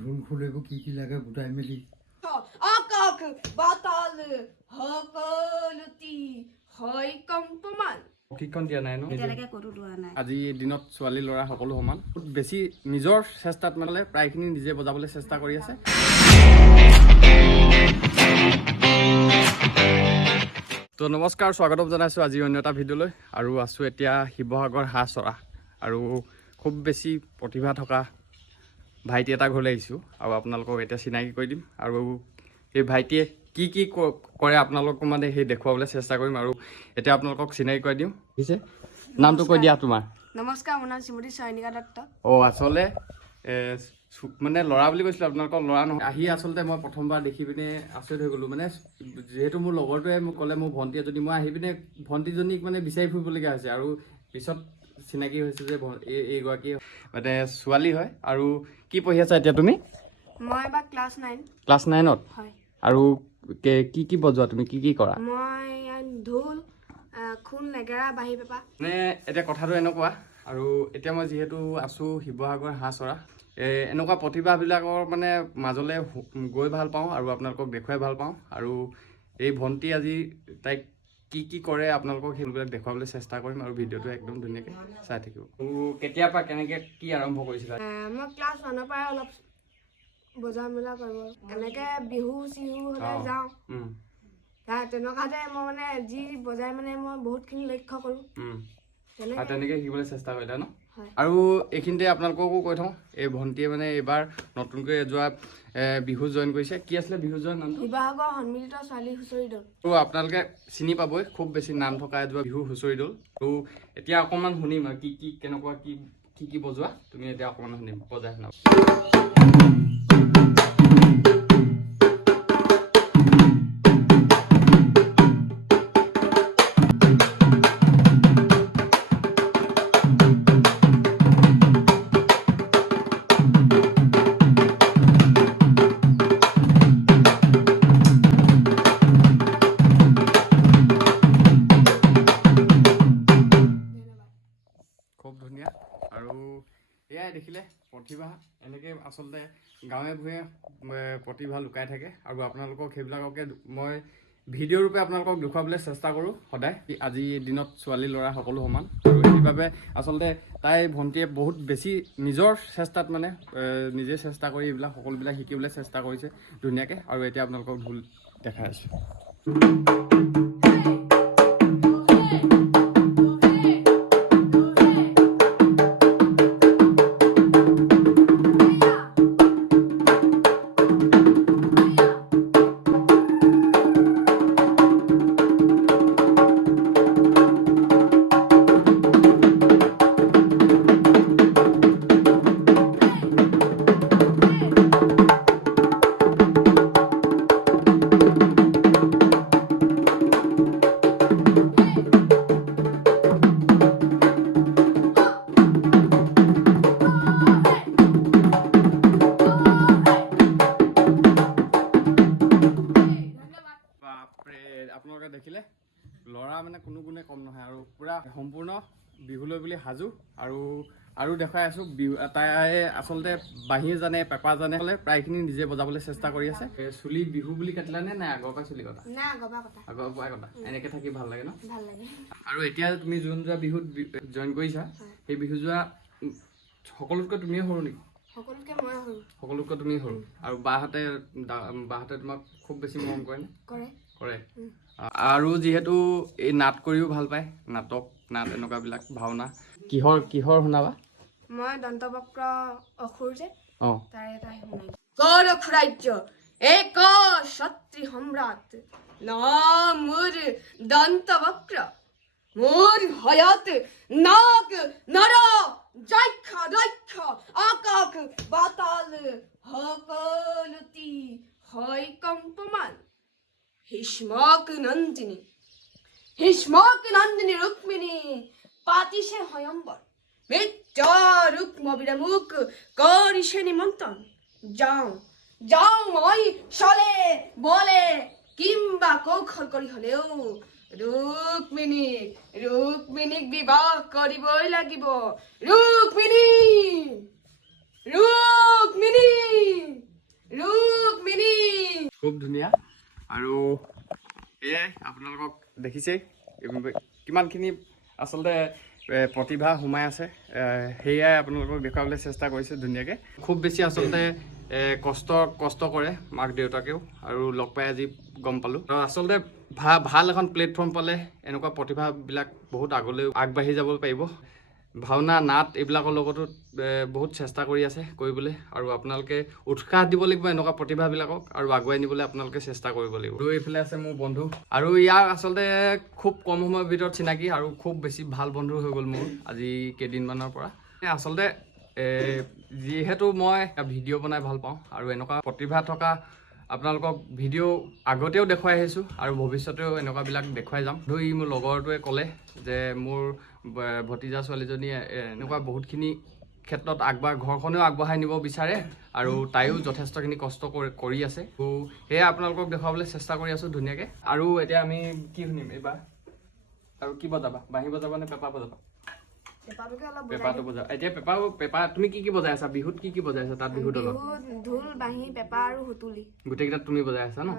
ঢোল খুলিব কি লাগে গোটাই মেলি আকাশ বাতাল সকলতি হয় কম্পমান প্ৰশিক্ষণ দিয়া নাই ন এতিয়ালৈকে ক'তো লোৱা নাই আজি দিনত ছোৱালী ল'ৰা সকলো সমান বহুত বেছি নিজৰ চেষ্টাত মানে প্ৰায়খিনি নিজে বজাবলৈ চেষ্টা কৰি আছে তো নমস্কাৰ স্বাগতম জনাইছোঁ আজি অন্য এটা ভিডিঅ'লৈ আৰু আছোঁ এতিয়া শিৱসাগৰ হাঁহ চৰা আৰু খুব বেছি প্ৰতিভা থকা ভাইটি এটা ঘৰলৈ আহিছোঁ আৰু আপোনালোকক এতিয়া চিনাকি কৰি দিম আৰু এই ভাইটিয়ে কি কৰে আপোনালোকক মানে সেই দেখুৱাবলৈ চেষ্টা কৰিম আৰু এতিয়া আপোনালোকক চিনাকি কৰি দিম ঠিক আছে নামটো কৈ দিয়া তোমাৰ নমস্কাৰ মোৰ নাম শ্ৰীমতী চয়নিকা দত্ত আচলতে মানে ল'ৰা বুলি কৈছিলোঁ আপোনালোকৰ ল'ৰা নহয় আহি আচলতে মই প্ৰথমবাৰ দেখি পিনে আচৰিত হৈ গ'লোঁ মানে যিহেতু মোৰ লগৰটোৱে মোক ক'লে মোৰ ভণ্টি এজনী মই আহি পিনে ভণ্টিজনীক মানে বিচাৰি ফুৰিবলগীয়া হৈছে আৰু পিছত চিনাকি হৈছে যে এইগৰাকী মানে ছোৱালী হয় আৰু কি পঢ়ি আছা এতিয়া তুমি মই এবাৰ ক্লাছ 9 ক্লাছ 9ত হয় আৰু কি বজোৱা তুমি কি কৰা মই ঢোল খোল নেগেৰা বাঁহী পেপা মানে এতিয়া কথাটো এনেকুৱা আৰু এতিয়া মই যিহেতু আছোঁ শিৱসাগৰ হাঁহ চৰা এনেকুৱা প্ৰতিভাবিলাকৰ মানে মাজলৈ গৈ ভাল পাওঁ আৰু আপোনালোকক দেখুৱাই ভাল পাওঁ আৰু এই ভণ্টি আজি তাইক কি কৰে আপোনালোকক সেইবিলাক দেখুৱাবলৈ চেষ্টা কৰিম আৰু ভিডিঅ'টো একদম ধুনীয়াকৈ চাই থাকিব কেতিয়াৰ পৰা কেনেকৈ কি আৰম্ভ কৰিছিলা মই ক্লাছ 1ৰ পৰাই অলপ বজা মেলা কৰিব এনেকৈ বিহু চিহু হ'লে যাওঁ তেনেকুৱাতে মই মানে যি বজাই মানে মই বহুতখিনি লক্ষ্য কৰোঁ তেনেকৈ শিকিবলৈ চেষ্টা কৰিলা ন আৰু এইখিনিতে আপোনালোককো কৈ থওঁ এই ভণ্টিয়ে মানে এইবাৰ নতুনকৈ যোৱা বিহু জইন কৰিছে কি আছিলে বিহু জইন নামটো শিৱসাগৰ সন্মিলিত ছোৱালী হুঁচৰি দল আৰু আপোনালোকে চিনি পাবই খুব বেছি নাম থকা এযোৱা বিহু হুঁচৰি দল আৰু এতিয়া অকণমান শুনিম আৰু কি কেনেকুৱা কি বজোৱা তুমি এতিয়া অকণমান শুনিম বজাই শুনাব খুব ধুনীয়া আৰু এয়াই দেখিলে প্ৰতিভা এনেকৈ আচলতে গাঁৱে ভূঞে প্ৰতিভা লুকাই থাকে আৰু আপোনালোকক সেইবিলাককে মই ভিডিঅ' ৰূপে আপোনালোকক দেখুৱাবলৈ চেষ্টা কৰোঁ সদায় আজি দিনত ছোৱালী ল'ৰা সকলো সমান আৰু সেইবাবে আচলতে তাই ভণ্টিয়ে বহুত বেছি নিজৰ চেষ্টাত মানে নিজে চেষ্টা কৰি এইবিলাক সকলোবিলাক শিকিবলৈ চেষ্টা কৰিছে ধুনীয়াকৈ আৰু এতিয়া আপোনালোকক ঢোল দেখাই আছোঁ আপোনালোকে দেখিলে ল'ৰা মানে কোনো গুণে কম নহয় আৰু পুৰা সম্পূৰ্ণ বিহুলৈ বুলি সাজু আৰু দেখাই আছোঁ বিহু তাই আচলতে বাঁহী জানে পেপা জানে প্ৰায়খিনি নিজে বজাবলৈ চেষ্টা কৰি আছে চুলি বিহু বুলি কাটিলানে নাই আগৰ পৰা চুলি কটা আগৰ পৰাই কটা এনেকৈ থাকি ভাল লাগে ন ভাল লাগে আৰু এতিয়া তুমি যোৱা বিহুত জইন কৰিছা সেই বিহু যোৱা সকলোতকৈ তুমিয়ে সৰু নেকি সকলোতকৈ তুমি সৰু আৰু বাহঁতে তোমাক খুব বেছি মৰম কৰে নে কৰে আৰু যিহেতু এই নাট কৰিও ভাল পায় নাট এনেকুৱাবিলাক ভাওনা কিহৰ শুনাবা মই দন্তবক্ৰ অসুৰ যে তাৰে এটা শুনাই গৌৰখ ৰাজ্য এক সত্ৰী সম্ৰাট নাম মোৰ দন্তবক্ৰ মোৰ হয়ত নাগ নৰ যক্ষ দক্ষ আকাশ বাতাল সকলতি হয় কম্পমান হিষ্মক নন্দিনী রুক্মিণী পাতিছে হয়ম্বর মিত্র রুক্ম বিরামুখ করিছে নিমন্ত্রণ যাও মই চলে বলে কিংবা কৌশল কৰি হলেও ৰুক্মিণীক বিবাহ কৰিবই লাগিব ৰুক্মিণী খুব ধুনীয়া আৰু এয়াই আপোনালোকক দেখিছেই কিমানখিনি আচলতে প্ৰতিভা সোমাই আছে সেয়াই আপোনালোকক দেখুৱাবলৈ চেষ্টা কৰিছে ধুনীয়াকৈ খুব বেছি আচলতে কষ্ট কৰে মাক দেউতাকেও আৰু লগ পাই আজি গম পালোঁ আচলতে ভাল এখন প্লেটফৰ্ম পালে এনেকুৱা প্ৰতিভাবিলাক বহুত আগলৈ আগবাঢ়ি যাব পাৰিব ভাওনা নাট এইবিলাকৰ লগতো বহুত চেষ্টা কৰি আছে কৰিবলৈ আৰু আপোনালোকে উৎসাহ দিব লাগিব এনেকুৱা প্ৰতিভাবিলাকক আৰু আগুৱাই নিবলৈ আপোনালোকে চেষ্টা কৰিব লাগিব আৰু এইফালে আছে মোৰ বন্ধু আৰু ইয়াৰ আচলতে খুব কম সময়ৰ ভিতৰত চিনাকি আৰু খুব বেছি ভাল বন্ধু হৈ গ'ল মোৰ আজি কেইদিনমানৰ পৰা আচলতে যিহেতু মই ভিডিঅ' বনাই ভাল পাওঁ আৰু এনেকুৱা প্ৰতিভা থকা আপোনালোকক ভিডিঅ' আগতেও দেখুৱাই আহিছোঁ আৰু ভৱিষ্যতেও এনেকুৱাবিলাক দেখুৱাই যাম ই মোৰ লগৰটোৱে ক'লে যে মোৰ ভতিজা ছোৱালীজনীয়ে এনেকুৱা বহুতখিনি ক্ষেত্ৰত ঘৰখনেও আগবঢ়াই নিব বিচাৰে আৰু তাইও যথেষ্টখিনি কষ্ট কৰি আছে তো সেয়া আপোনালোকক দেখুৱাবলৈ চেষ্টা কৰি আছোঁ ধুনীয়াকৈ আৰু এতিয়া আমি কি শুনিম এইবাৰ আৰু কি বজাবা বাঁহী বজাবা নে পেপা বজাবা পেপাটো বজা এতিয়া পেপা তুমি কি বজাই আছা বিহুত কি বজাই আছা তাত বিহুত অলপ ঢোল বাঁহী পেপা আৰু হুতুলি গোটেইকেইটাত তুমি বজাই আছা ন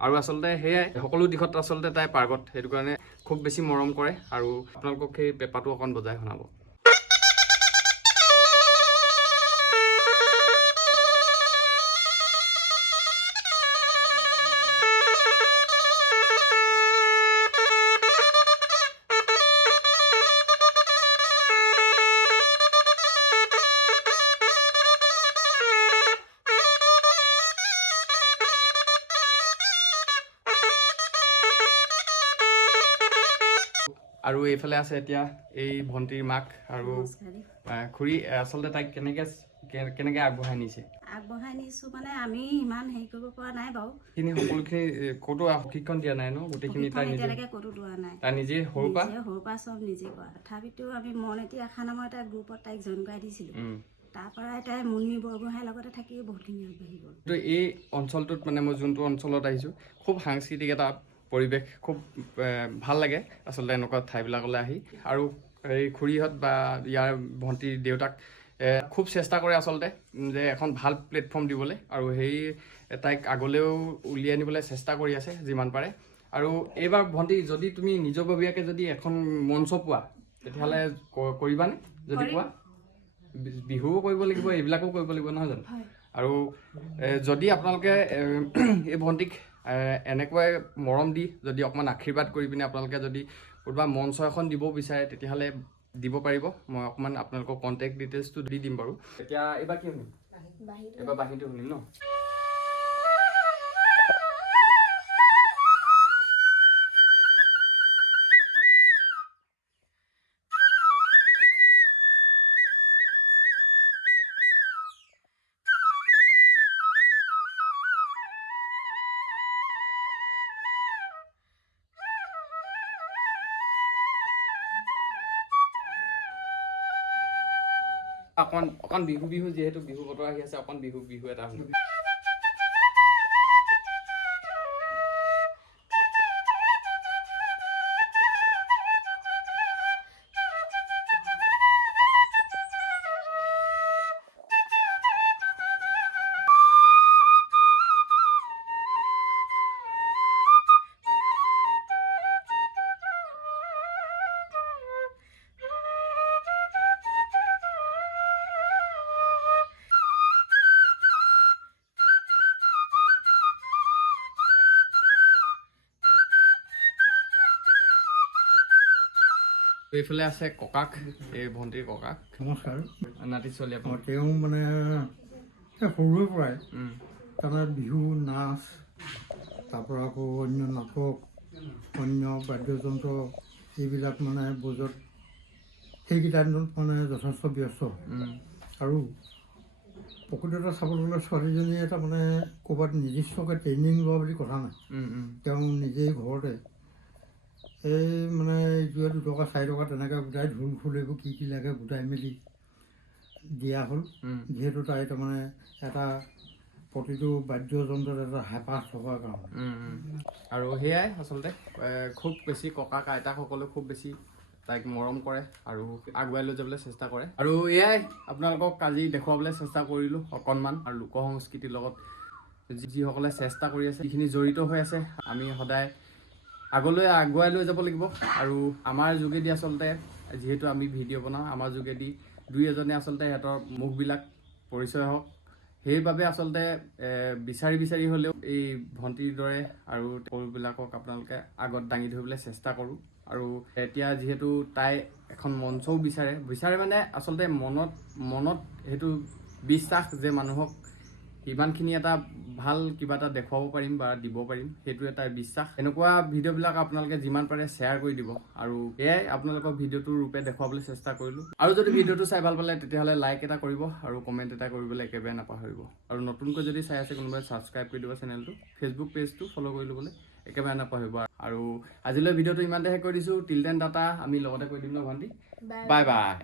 আৰু আচলতে সেয়াই সকলো দিশত আচলতে তাই পাৰ্গত সেইটো কাৰণে খুব বেছি মৰম কৰে আৰু আপোনালোকক সেই পেপাটো অকণ বজাই শুনাব আৰু এইফালে আছে এতিয়া এই ভণ্টিৰ মাক আৰু খুৰী আচলতে তাইক কেনেকৈ আগবঢ়াই নিছে আগবঢ়াই নিছো মানে আমি ইমান হেৰি কৰিব পৰা নাই বাৰু সকলোখিনি ক'তো প্ৰশিক্ষণ দিয়া নাই ন গোটেইখিনি তাই এতিয়ালৈকে ক'তো লোৱা নাই তাই নিজে সৰুৰ পৰা চব নিজে কৰা তথাপিতো আমি মন এটি আশা নামৰ এটা গ্ৰুপত তাইক জইন কৰাই দিছিলোঁ তাৰ পৰাই তাই মনি বৰগোহাঁইৰ লগতে থাকি বহুতখিনি আগবাঢ়ি গ'ল এই অঞ্চলটোত মানে মই যোনটো অঞ্চলত আহিছোঁ খুব সাংস্কৃতিক এটা পৰিৱেশ খুব ভাল লাগে আচলতে এনেকুৱা ঠাইবিলাকলৈ আহি আৰু এই খুৰীহঁত বা ইয়াৰ ভণ্টিৰ দেউতাক খুব চেষ্টা কৰে আচলতে যে এখন ভাল প্লেটফৰ্ম দিবলৈ আৰু সেই তাইক আগলৈও উলিয়াই নিবলৈ চেষ্টা কৰি আছে যিমান পাৰে আৰু এইবাৰ ভণ্টি যদি তুমি নিজৰববীয়াকৈ যদি এখন মঞ্চ পোৱা তেতিয়াহ'লে কৰিবানে যদি পোৱা বিহুও কৰিব লাগিব এইবিলাকো কৰিব লাগিব নহয় জানো আৰু যদি আপোনালোকে এই ভণ্টিক এনেকুৱাই মৰম দি যদি অকণমান আশীৰ্বাদ কৰি পিনে আপোনালোকে যদি কোনোবা মঞ্চ এখন দিব বিচাৰে তেতিয়াহ'লে দিব পাৰিব মই অকণমান আপোনালোকৰ কণ্টেক্ট ডিটেইলছটো দি দিম বাৰু এতিয়া এইবাৰ কি শুনিম এইবাৰ বাঁহীটো শুনিম ন অকণ বিহু যিহেতু বিহু বতৰ আহি আছে অকণ বিহু এটা শুনিম এইফালে আছে ককাক এই ভণ্টিৰ ককাক নমস্কাৰ নাতি ছোৱালী তেওঁ মানে সৰুৰে পৰাই তাৰমানে বিহু নাচ তাৰপৰা আকৌ অন্য নাটক অন্য বাদ্যযন্ত্ৰ এইবিলাক মানে বজত সেইকেইটা দিনত মানে যথেষ্ট ব্যস্ত আৰু প্ৰকৃততে চাবলৈ গ'লে ছোৱালীজনীয়ে এটা মানে ক'ৰবাত নিৰ্দিষ্টকৈ ট্ৰেইনিং লোৱা বুলি কথা নাই তেওঁ নিজেই ঘৰতে এই মানে এইটোৱে 2 টকা 4 টকা তেনেকৈ গোটাই ঢোল খোল এইবোৰ কি লাগে গোটাই মেলি দিয়া হ'ল যিহেতু তাই তাৰমানে এটা প্ৰতিটো বাদ্যযন্ত্ৰত এটা হেঁপাহ থকাৰ কাৰণে আৰু সেয়াই আচলতে খুব বেছি ককাক আইতাকসকলেও খুব বেছি তাইক মৰম কৰে আৰু আগুৱাই লৈ যাবলৈ চেষ্টা কৰে আৰু এয়াই আপোনালোকক আজি দেখুৱাবলৈ চেষ্টা কৰিলোঁ অকণমান আৰু লোক সংস্কৃতিৰ লগত যিসকলে চেষ্টা কৰি আছে, যিখিনি জড়িত হৈ আছে, আমি সদায় আগলৈ আগুৱাই লৈ যাব লাগিব। আৰু আমাৰ যোগেদি আচলতে যিহেতু আমি ভিডিঅ' বনাওঁ, আমাৰ যোগেদি দুই এজনে আচলতে সিহঁতৰ মুখবিলাক পৰিচয় হওক, সেইবাবে আচলতে বিচাৰি বিচাৰি হ'লেও এই ভণ্টিৰ দৰে আৰু সৰুবিলাকক আপোনালোকে আগত দাঙি ধৰিবলৈ চেষ্টা কৰোঁ। আৰু এতিয়া যিহেতু তাই এখন মঞ্চও বিচাৰে মানে আচলতে মনত সেইটো বিশ্বাস যে মানুহক ইমানখিনি এটা ভাল কিবা এটা দেখুৱাব পাৰিম বা দিব পাৰিম, সেইটো এটা বিশ্বাস। এনেকুৱা ভিডিঅ'বিলাক আপোনালোকে যিমান পাৰে শ্বেয়াৰ কৰি দিব। আৰু এয়াই আপোনালোকক ভিডিঅ'টোৰ ৰূপে দেখুৱাবলৈ চেষ্টা কৰিলোঁ। আৰু যদি ভিডিঅ'টো চাই ভাল পালে তেতিয়াহ'লে লাইক এটা কৰিব আৰু কমেণ্ট এটা কৰিবলৈ একেবাৰে নাপাহৰিব। আৰু নতুনকৈ যদি চাই আছে কোনোবাই ছাবস্ক্ৰাইব কৰি দিব চেনেলটো, ফেচবুক পেজটো ফ'ল' কৰি ল'বলৈ একেবাৰে নাপাহৰিব। আৰু আজিলৈ ভিডিঅ'টো ইমানতে শেষ কৰি দিছোঁ। টিল দেন টাটা, আমি লগতে কৈ দিম ন ভণ্টি, বাই বাই।